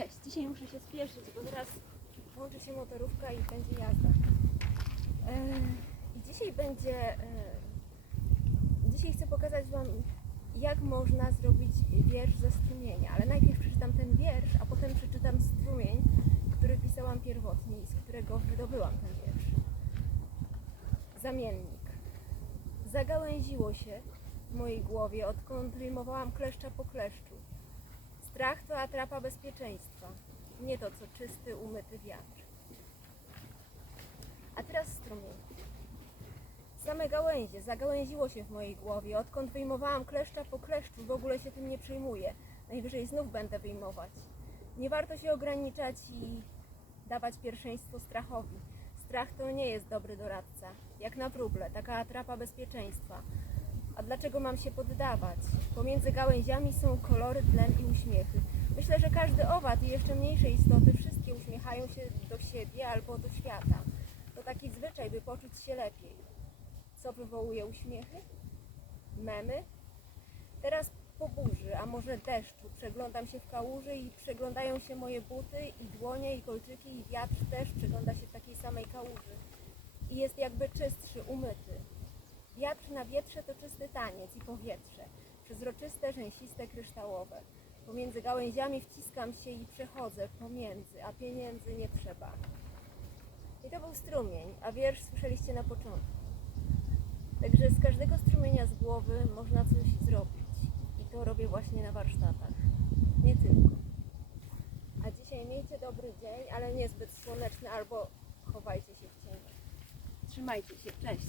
Cześć, dzisiaj muszę się spieszyć, bo zaraz włączy się motorówka i będzie jazda. E, I dzisiaj będzie. e, Dzisiaj chcę pokazać Wam, jak można zrobić wiersz ze strumienia. Ale najpierw przeczytam ten wiersz, a potem przeczytam strumień, który pisałam pierwotnie i z którego wydobyłam ten wiersz. Zamiennik. Zagałęziło się w mojej głowie, odkąd wyjmowałam kleszcza po kleszczu. Strach to atrapa bezpieczeństwa, nie to co czysty, umyty wiatr. A teraz strumień. Same gałęzie, zagałęziło się w mojej głowie, odkąd wyjmowałam kleszcza po kleszczu, w ogóle się tym nie przejmuję. Najwyżej znów będę wyjmować. Nie warto się ograniczać i dawać pierwszeństwo strachowi. Strach to nie jest dobry doradca. Jak na wróble, taka atrapa bezpieczeństwa. A dlaczego mam się poddawać? Pomiędzy gałęziami są kolory, tlen i uśmiechy. Myślę, że każdy owad i jeszcze mniejsze istoty wszystkie uśmiechają się do siebie albo do świata. To taki zwyczaj, by poczuć się lepiej. Co wywołuje uśmiechy? Memy? Teraz po burzy, a może deszczu, przeglądam się w kałuży i przeglądają się moje buty i dłonie i kolczyki i wiatr też przegląda się w takiej samej kałuży. I jest jakby czystszy, umyty. Wiatr na wietrze to czysty taniec i powietrze, przezroczyste, rzęsiste, kryształowe. Pomiędzy gałęziami wciskam się i przechodzę pomiędzy, a pieniędzy nie trzeba. I to był strumień, a wiersz słyszeliście na początku. Także z każdego strumienia z głowy można coś zrobić. I to robię właśnie na warsztatach. Nie tylko. A dzisiaj miejcie dobry dzień, ale niezbyt słoneczny, albo chowajcie się w cieniu. Trzymajcie się, cześć.